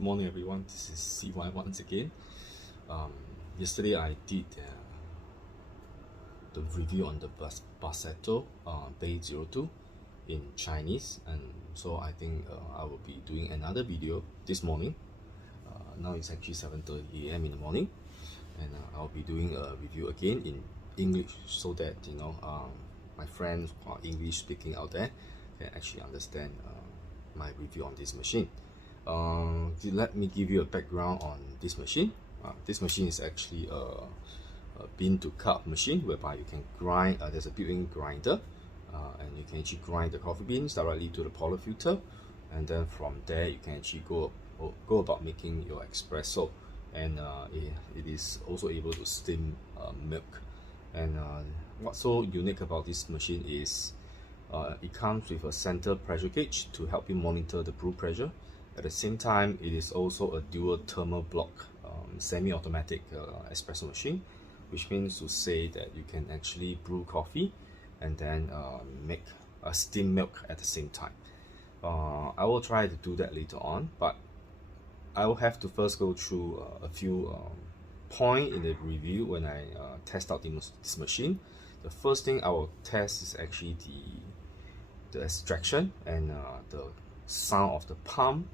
Good morning, everyone. This is CY once again. Yesterday I did the review on the Bassetto Bay 02 in Chinese, and so I think I will be doing another video this morning. Now it's actually 7:30 a.m. in the morning, and I'll be doing a review again in English so that my friends who are English speaking out there can actually understand my review on this machine. Let me give you a background on this machine. This machine is actually a bean to cup machine whereby you can grind. There's a built-in grinder, and you can actually grind the coffee beans directly to the portafilter, and then from there you can actually go about making your espresso, and it is also able to steam milk. And what's so unique about this machine is it comes with a center pressure gauge to help you monitor the brew pressure. At the same time, it is also a dual thermal block semi-automatic espresso machine, which means to say that you can actually brew coffee and then make a steam milk at the same time. I will try to do that later on, but I will have to first go through a few points in the review when I test out this machine. The first thing I will test is actually the extraction and the sound of the pump,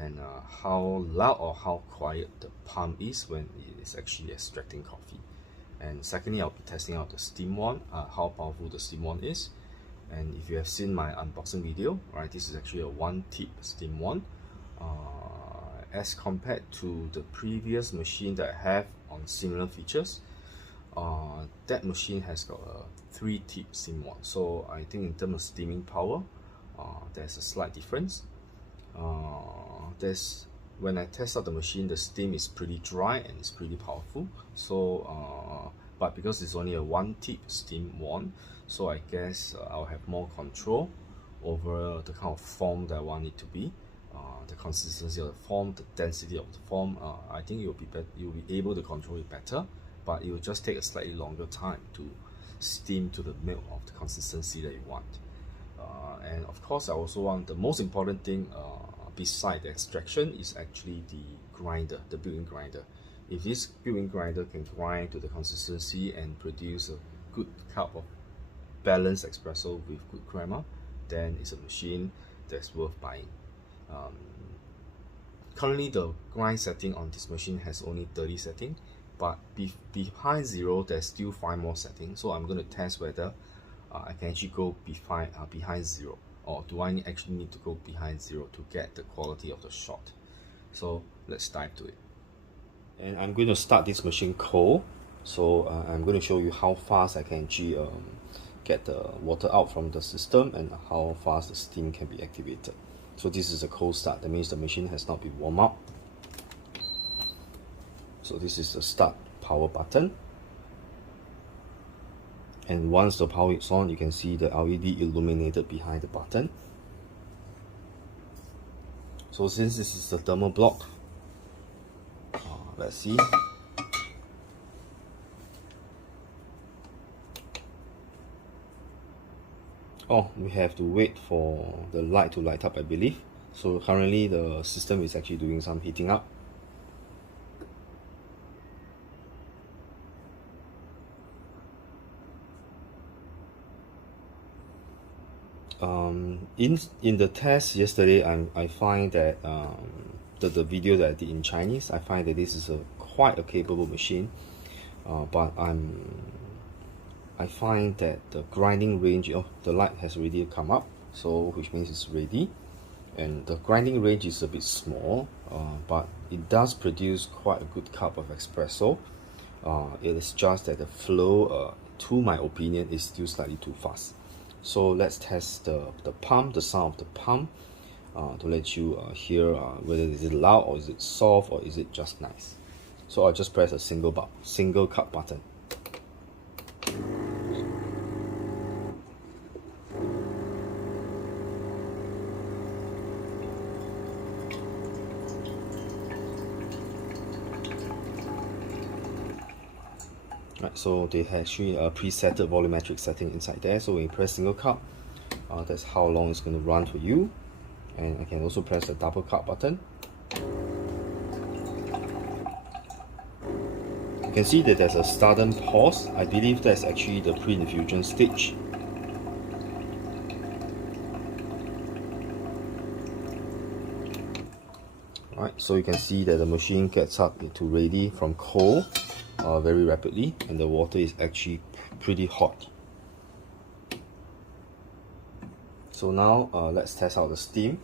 and how loud or how quiet the pump is when it is actually extracting coffee. And secondly, I'll be testing out the steam wand, how powerful the steam wand is. And if you have seen my unboxing video, right, this is actually a one-tip steam wand. As compared to the previous machine that I have on similar features, that machine has got a 3-tip steam wand. So I think in terms of steaming power, there's a slight difference. When I test out the machine, the steam is pretty dry and it's pretty powerful. So but because it's only a 1-tip steam wand, so I guess I'll have more control over the kind of form that I want it to be, the consistency of the form, the density of the form. I think you'll be able to control it better, but it will just take a slightly longer time to steam to the milk of the consistency that you want. And of course, I also want the most important thing beside the extraction is actually the grinder, the built-in grinder. If this built-in grinder can grind to the consistency and produce a good cup of balanced espresso with good crema, then it's a machine that's worth buying. Currently, the grind setting on this machine has only 30 settings, but behind 0, there's still 5 more settings. So I'm going to test whether I can actually go behind 0, or do I actually need to go behind 0 to get the quality of the shot. So let's dive to it. And I'm going to start this machine cold. So I'm going to show you how fast I can actually get the water out from the system and how fast the steam can be activated. So this is a cold start. That means the machine has not been warmed up. So this is the start power button. And once the power is on, you can see the LED illuminated behind the button. So since this is the thermal block, let's see. Oh, we have to wait for the light to light up, I believe. So currently the system is actually doing some heating up. In the test yesterday, I find that the video that I did in Chinese, I find that this is quite a capable machine, but I find that the grinding range, the light has already come up, so which means it's ready, and the grinding range is a bit small, but it does produce quite a good cup of espresso. It is just that the flow, to my opinion, is still slightly too fast. So let's test the pump, the sound of the pump, to let you hear whether is it loud or is it soft or is it just nice. So I'll just press a single cup button. Right, so they have actually a preset volumetric setting inside there. So when you press single cup, that's how long it's going to run for you. And I can also press the double cup button. You can see that there's a sudden pause. I believe that's actually the pre-infusion stage. Alright, so you can see that the machine gets up to ready from cold very rapidly, and the water is actually pretty hot. So now let's test out the steam.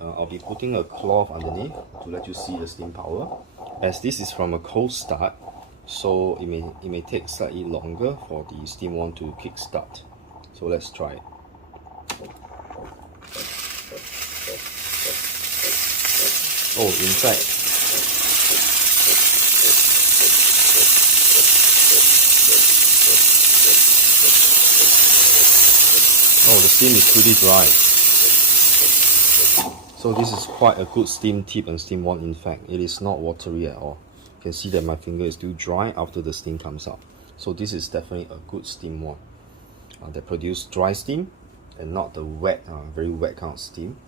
I'll be putting a cloth underneath to let you see the steam power. As this is from a cold start, so it may take slightly longer for the steam wand to kick start. So let's try it. Oh, in fact, oh, the steam is pretty dry. So this is quite a good steam tip and steam wand. In fact, it is not watery at all. You can see that my finger is still dry after the steam comes out. So this is definitely a good steam wand that produces dry steam and not the wet, very wet kind of steam.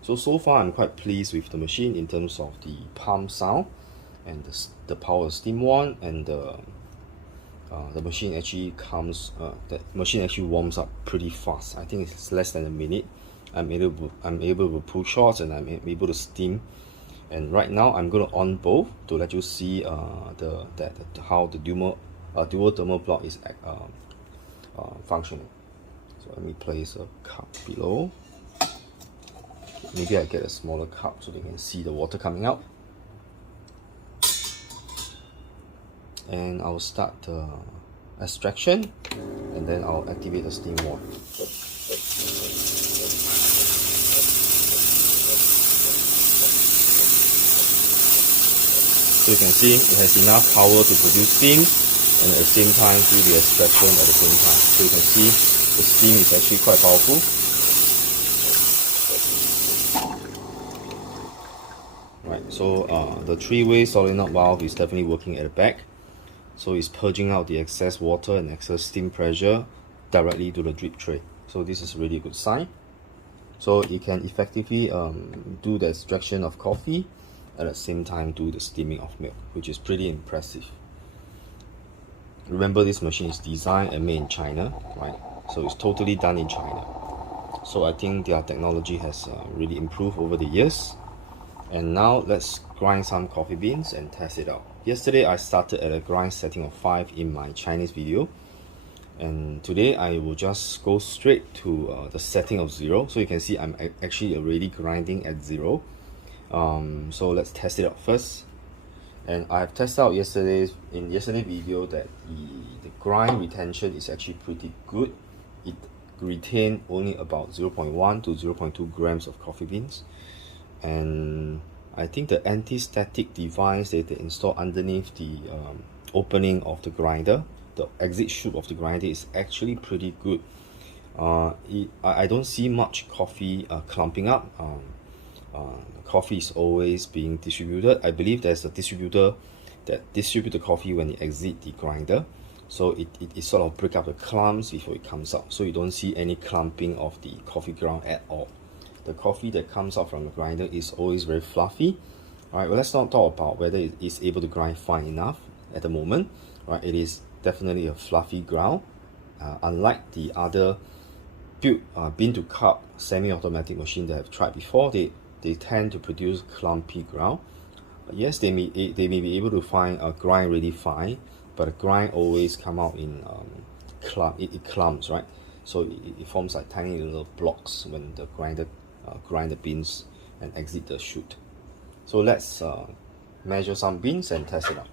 So far I'm quite pleased with the machine in terms of the pump sound and the power of steam wand, and the machine actually warms up pretty fast. I think it's less than a minute. I'm able to pull shots and I'm able to steam. And right now I'm going to on both to let you see how the dual thermal block is functioning. So let me place a cup below. Maybe I get a smaller cup so they can see the water coming out. And I'll start the extraction, and then I'll activate the steam wand. So you can see it has enough power to produce steam, and at the same time do the extraction at the same time. So you can see the steam is actually quite powerful. Right, so the 3-way solenoid valve is definitely working at the back. So it's purging out the excess water and excess steam pressure directly to the drip tray. So this is really a good sign. So it can effectively do the extraction of coffee at the same time do the steaming of milk, which is pretty impressive. Remember, this machine is designed and made in China, right? So it's totally done in China. So I think their technology has really improved over the years. And now let's grind some coffee beans and test it out. Yesterday I started at a grind setting of 5 in my Chinese video, and today I will just go straight to the setting of 0. So you can see I'm actually already grinding at 0. So let's test it out first. And I've tested out yesterday's video that the grind retention is actually pretty good. It retained only about 0.1 to 0.2 grams of coffee beans. And I think the anti-static device that they install underneath the opening of the grinder, the exit chute of the grinder, is actually pretty good. I don't see much coffee clumping up. Coffee is always being distributed. I believe there's a distributor that distributes the coffee when it exits the grinder. So it sort of breaks up the clumps before it comes out. So you don't see any clumping of the coffee ground at all. The coffee that comes out from the grinder is always very fluffy. Alright, well, let's not talk about whether it is able to grind fine enough at the moment. Right, it is definitely a fluffy ground. Unlike the other bean to cup semi-automatic machine that I've tried before, they tend to produce clumpy ground. Yes, they may be able to find a grind really fine, but the grind always come out in it clumps, right? So it forms like tiny little blocks when the grinder grind the beans and exit the chute. So let's measure some beans and test it out.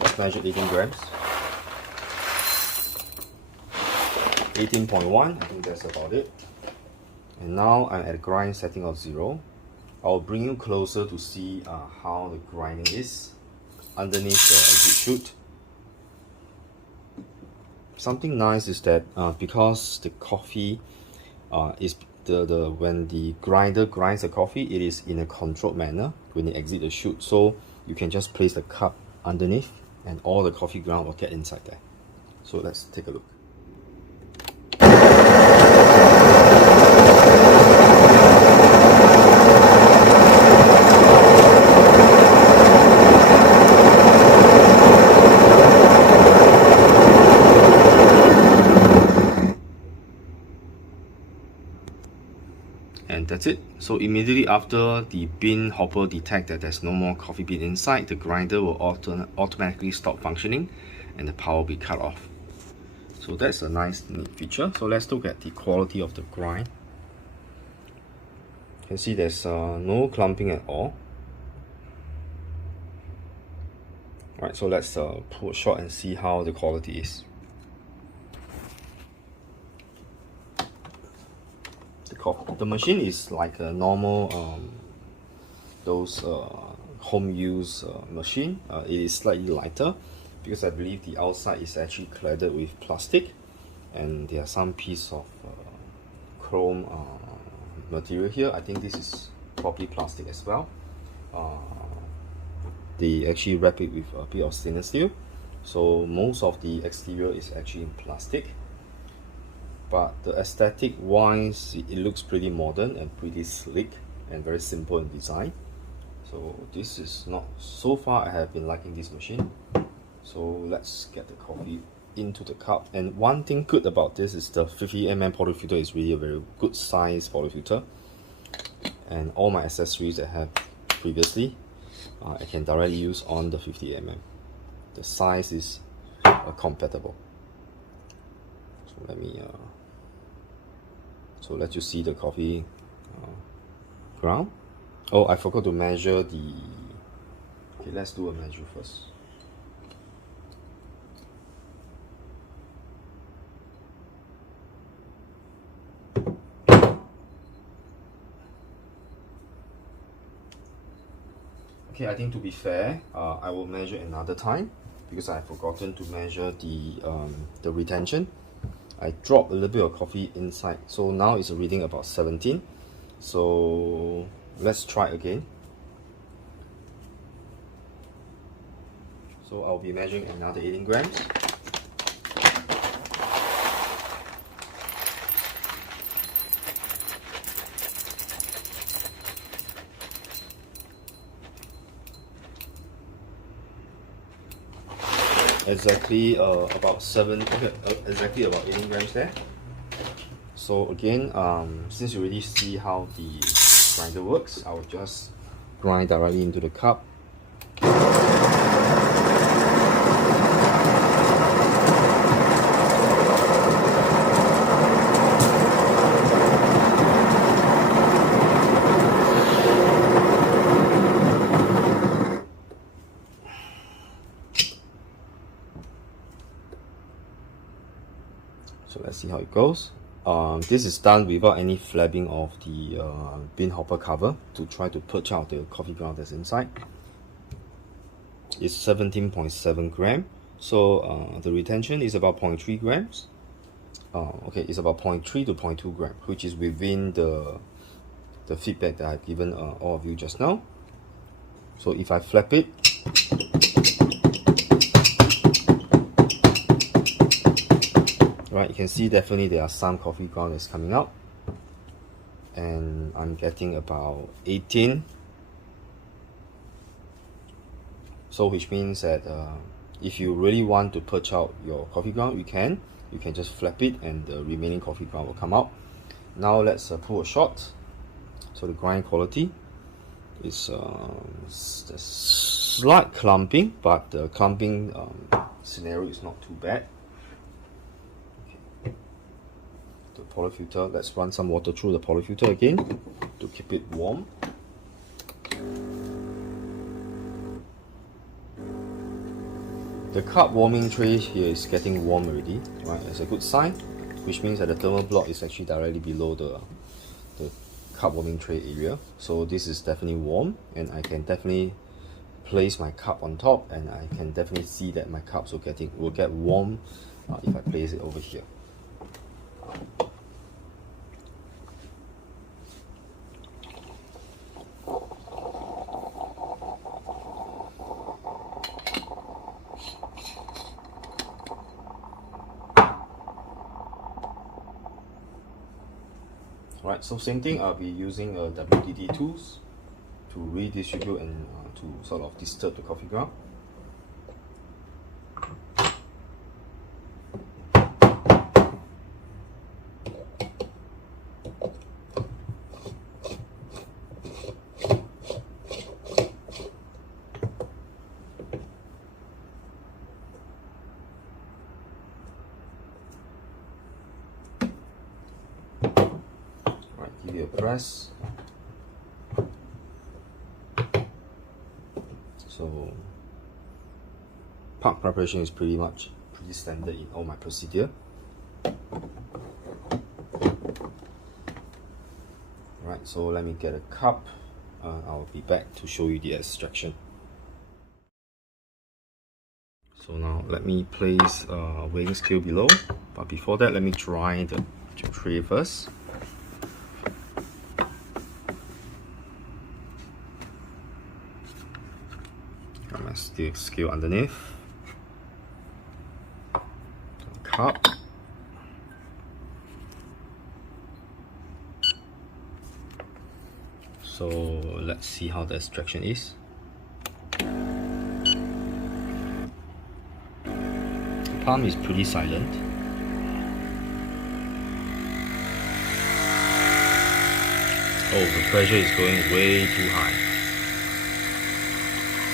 Let's measure 18 grams. 18.1, I think that's about it. And now I'm at a grind setting of 0. I'll bring you closer to see how the grinding is underneath the exit chute. Something nice is that because the coffee is when the grinder grinds the coffee, it is in a controlled manner. when you exit the chute. So you can just place the cup underneath and all the coffee ground will get inside there. So let's take a look. And that's it. So immediately after the bean hopper detects that there's no more coffee bean inside, the grinder will automatically stop functioning and the power will be cut off. So that's a nice neat feature. So let's look at the quality of the grind. You can see there's no clumping at all. Alright, so let's pull a shot and see how the quality is. The machine is like a normal those home use machine. It is slightly lighter because I believe the outside is actually cladded with plastic, and there are some piece of chrome material here. I think this is probably plastic as well. They actually wrap it with a bit of stainless steel, so most of the exterior is actually in plastic. But the aesthetic wise, it looks pretty modern and pretty slick and very simple in design. So this is not, so far I have been liking this machine. So let's get the coffee into the cup. And one thing good about this is the 50mm portafilter is really a very good size portafilter. And all my accessories I have previously, I can directly use on the 50mm. The size is compatible. So let you see the coffee ground. Oh, I forgot to measure the... Okay, let's do a measure first. Okay, I think to be fair, I will measure another time because I've forgotten to measure the retention. I dropped a little bit of coffee inside, so now it's reading about 17. So let's try again. So I'll be measuring another 18 grams. Exactly about 18 grams there. So again, since you already see how the grinder works, I will just grind directly into the cup. So let's see how it goes. This is done without any flapping of the bean hopper cover to try to purge out the coffee ground that's inside. It's 17.7 grams. So the retention is about 0.3 grams. Okay, it's about 0.3 to 0.2 grams, which is within the feedback that I've given all of you just now. So if I flap it, right, you can see definitely there are some coffee ground that's coming out, and I'm getting about 18. So which means that if you really want to purge out your coffee ground, you can just flap it and the remaining coffee ground will come out. Now let's pull a shot. So the grind quality is slight clumping, but the clumping scenario is not too bad. The portafilter, let's run some water through the portafilter again to keep it warm. The cup warming tray here is getting warm already, right? It's a good sign, which means that the thermal block is actually directly below the cup warming tray area. So this is definitely warm, and I can definitely place my cup on top, and I can definitely see that my cups will get warm if I place it over here. Right, so same thing, I'll be using WDD tools to redistribute and to sort of disturb the coffee ground. Give it a press. So part preparation is pretty standard in all my procedure. Right, so let me get a cup. I'll be back to show you the extraction. So now let me place a weighing scale below, but before that let me dry the tray first. Got my scale underneath. Cup. So let's see how the extraction is. The pump is pretty silent. Oh, the pressure is going way too high.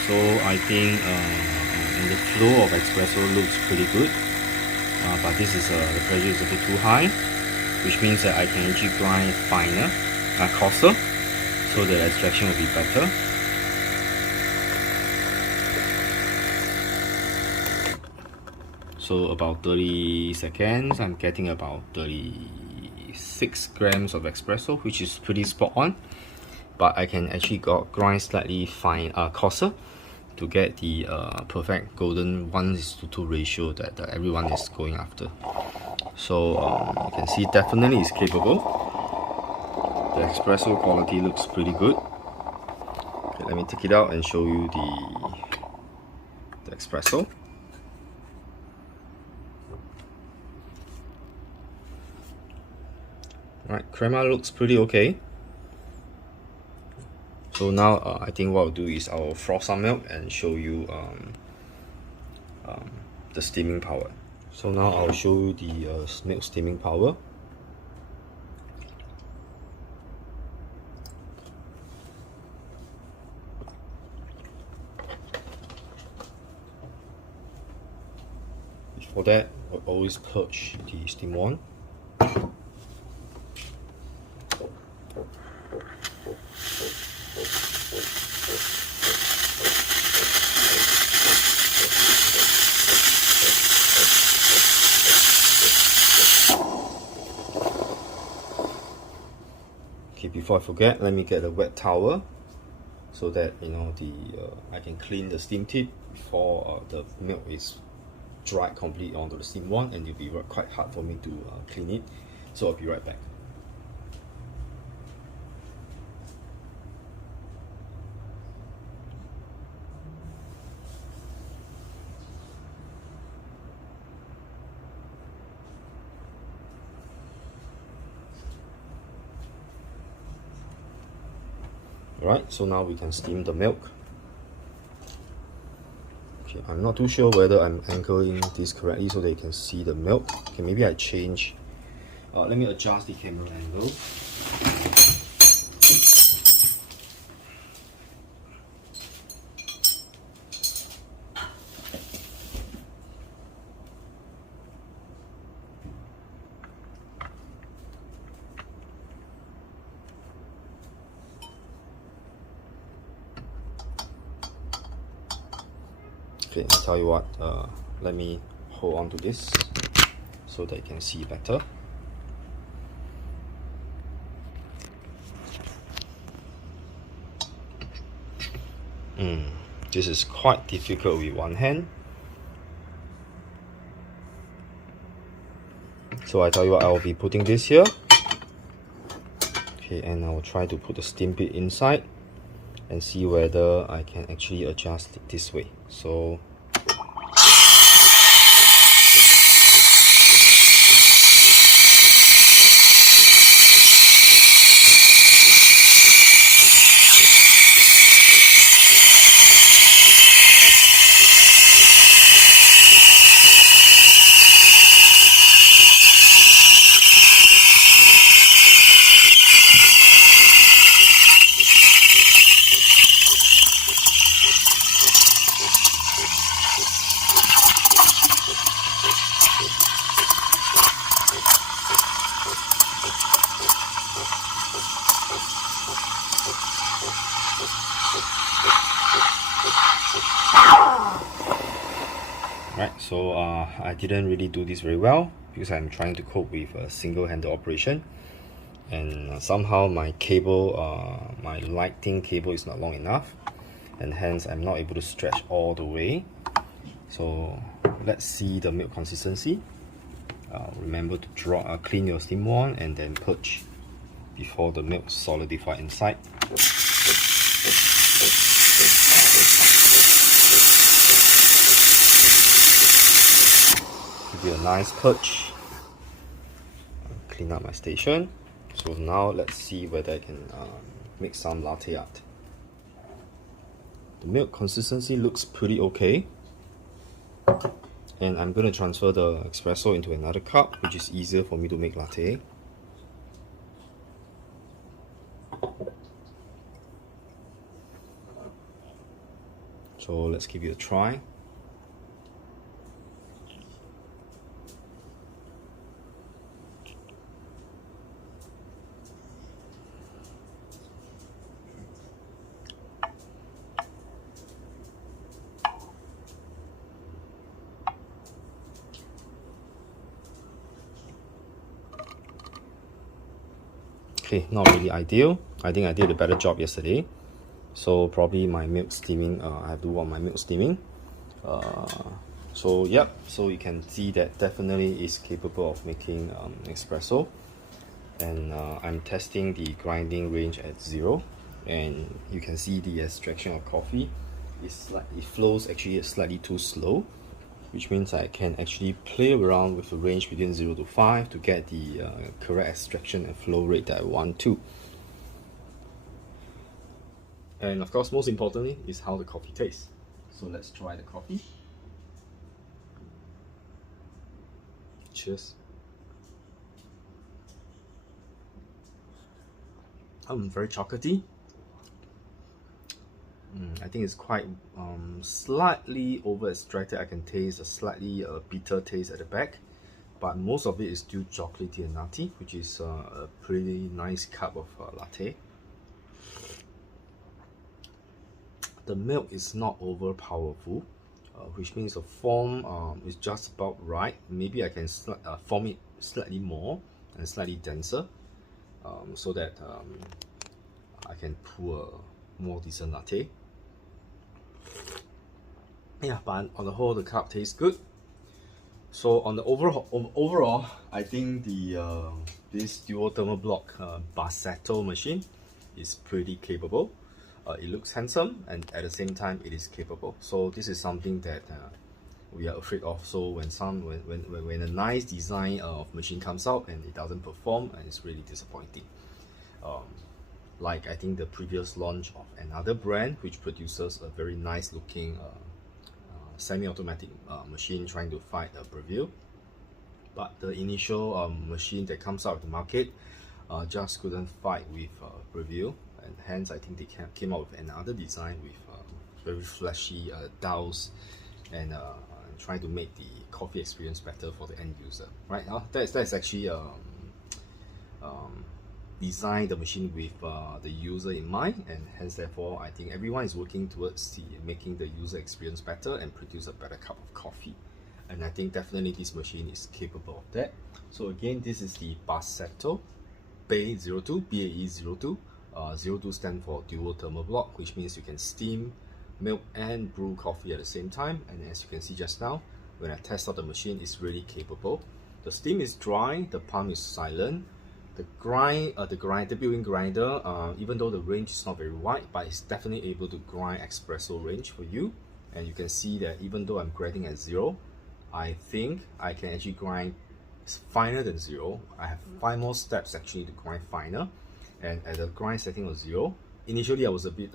So I think and the flow of espresso looks pretty good, but this is the pressure is a bit too high, which means that I can actually grind finer, coarser, so the extraction will be better. So about 30 seconds, I'm getting about 36 grams of espresso, which is pretty spot on. But I can actually grind slightly coarser to get the perfect golden 1:2 ratio that everyone is going after. So you can see definitely it's capable. The espresso quality looks pretty good. Okay, let me take it out and show you the espresso. Right, crema looks pretty okay. So now I think what I'll do is I'll froth some milk and show you the steaming power. So now I'll show you the milk steaming power. Before that, I'll always purge the steam wand. Okay, before I forget, let me get a wet towel so that I can clean the steam tip before the milk is dried completely onto the steam wand, and it'll be quite hard for me to clean it. So I'll be right back. Alright, so now we can steam the milk. Okay, I'm not too sure whether I'm anchoring this correctly so that you can see the milk. Okay, maybe I change. Let me adjust the camera angle. Okay, I'll tell you what, let me hold on to this so that you can see better. This is quite difficult with one hand. So I tell you what, I'll be putting this here. Okay, and I'll try to put the steam bit inside and see whether I can actually adjust it this way. So I didn't really do this very well because I'm trying to cope with a single-handed operation, and somehow my cable, my lighting cable is not long enough, and hence I'm not able to stretch all the way. So let's see the milk consistency. Remember to clean your steam wand and then purge before the milk solidify inside. Give it a nice purge. Clean up my station. So now let's see whether I can make some latte art. The milk consistency looks pretty okay. And I'm going to transfer the espresso into another cup, which is easier for me to make latte. So let's give it a try. Okay, not really ideal. I think I did a better job yesterday. So probably my milk steaming, I have to do on my milk steaming. So yep, so you can see that definitely is capable of making espresso. And I'm testing the grinding range at 0, and you can see the extraction of coffee it flows actually slightly too slow, which means I can actually play around with the range between 0 to 5 to get the correct extraction and flow rate that I want to. And of course, most importantly is how the coffee tastes. So let's try the coffee. Cheers. Very chocolatey. I think it's quite slightly over extracted. I can taste a slightly bitter taste at the back, but most of it is still chocolatey and nutty, which is a pretty nice cup of latte. The milk is not over powerful, which means the form is just about right. Maybe I can form it slightly more and slightly denser, so that I can pour a more decent latte. Yeah, but on the whole, the cup tastes good. So on the overall, I think the this dual thermal block Bassetto machine is pretty capable. It looks handsome, and at the same time it is capable. So this is something that we are afraid of. So when a nice design of machine comes out and it doesn't perform, and it's really disappointing. Like I think the previous launch of another brand which produces a very nice looking semi-automatic machine trying to fight a Breville, but the initial machine that comes out of the market just couldn't fight with Breville, and hence I think they came out with another design with very flashy dials and trying to make the coffee experience better for the end user. Right now, that's actually design the machine with the user in mind, and hence therefore I think everyone is working towards making the user experience better and produce a better cup of coffee, and I think definitely this machine is capable of that. So again, this is the Bassetto BAE02, BAE02. 02 stands for dual thermal block, which means you can steam milk and brew coffee at the same time, and as you can see just now, when I test out the machine, it's really capable. The steam is dry, the pump is silent. The built-in grinder, even though the range is not very wide, but it's definitely able to grind espresso range for you. And you can see that even though I'm grinding at 0, I think I can actually grind finer than 0. I have 5 more steps actually to grind finer. And at the grind setting of 0, initially I was a bit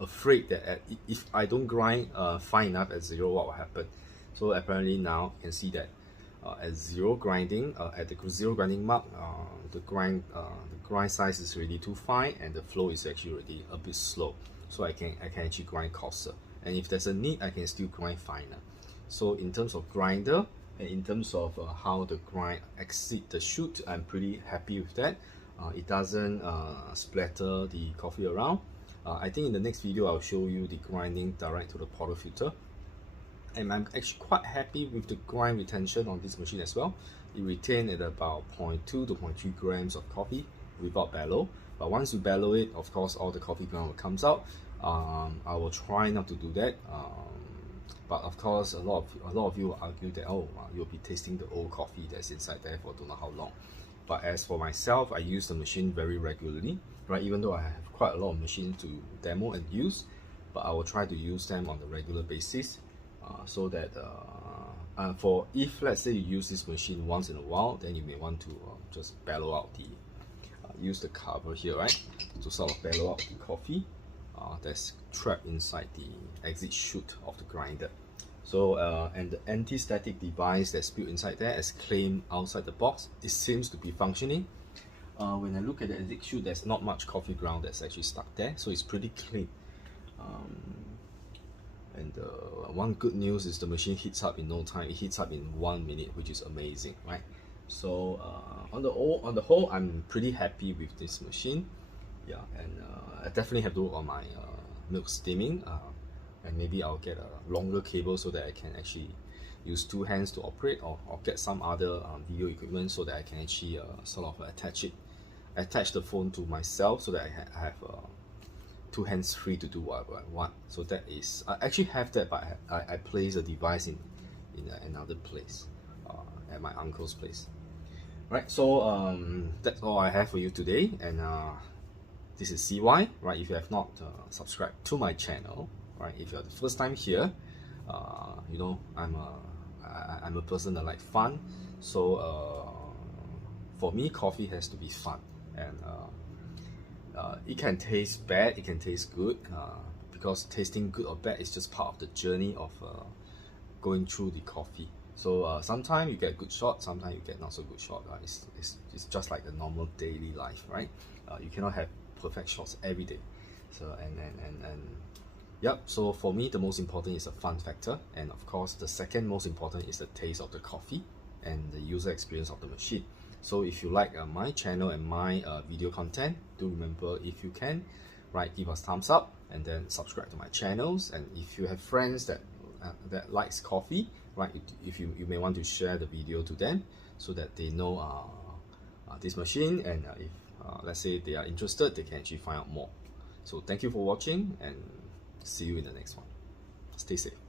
afraid that if I don't grind fine enough at 0, what will happen? So apparently now you can see that at 0 grinding, at the 0 grinding mark, the grind size is really too fine, and the flow is actually already a bit slow. So I can actually grind coarser, and if there's a need, I can still grind finer. So in terms of grinder and in terms of how the grind exit the chute, I'm pretty happy with that. It doesn't splatter the coffee around. I think in the next video I'll show you the grinding direct to the portafilter. and I'm actually quite happy with the grind retention on this machine as well. It retained at about 0.2 to 0.3 grams of coffee without bellow. But once you bellow it, of course, all the coffee ground will comes out. I will try not to do that. But of course, a lot of you will argue that, oh, you'll be tasting the old coffee that's inside there for don't know how long. But as for myself, I use the machine very regularly, right? Even though I have quite a lot of machines to demo and use, but I will try to use them on a regular basis, so that for if let's say you use this machine once in a while, then you may want to just bellow out the use the cover here, right, to sort of bellow out the coffee that's trapped inside the exit chute of the grinder. So and the anti-static device that's built inside there, as claimed outside the box, it seems to be functioning. When I look at the exit chute, there's not much coffee ground that's actually stuck there, so it's pretty clean. And one good news is the machine heats up in no time. It heats up in 1 minute, which is amazing, right? So on the whole, I'm pretty happy with this machine. Yeah, and I definitely have to work on my milk steaming, and maybe I'll get a longer cable so that I can actually use 2 hands to operate, or get some other video equipment so that I can actually sort of attach the phone to myself, so that I have 2 hands free to do whatever I want. So that is, I actually have that, but I place a device in another place, at my uncle's place. Right, so that's all I have for you today, and this is CY, right? If you have not subscribed to my channel, right, if you're the first time here, you know, I'm a person that like fun, so for me, coffee has to be fun, and it can taste bad, it can taste good, because tasting good or bad is just part of the journey of going through the coffee. So sometimes you get good shot, sometimes you get not so good shot. It's just like the normal daily life, right? You cannot have perfect shots every day. So and yep. So for me, the most important is the fun factor, and of course, the second most important is the taste of the coffee and the user experience of the machine. So if you like my channel and my video content, do remember, if you can, right, give us thumbs up, and then subscribe to my channels. And if you have friends that likes coffee, right, if you may want to share the video to them, so that they know this machine, and if let's say they are interested, they can actually find out more. So thank you for watching, and see you in the next one. Stay safe.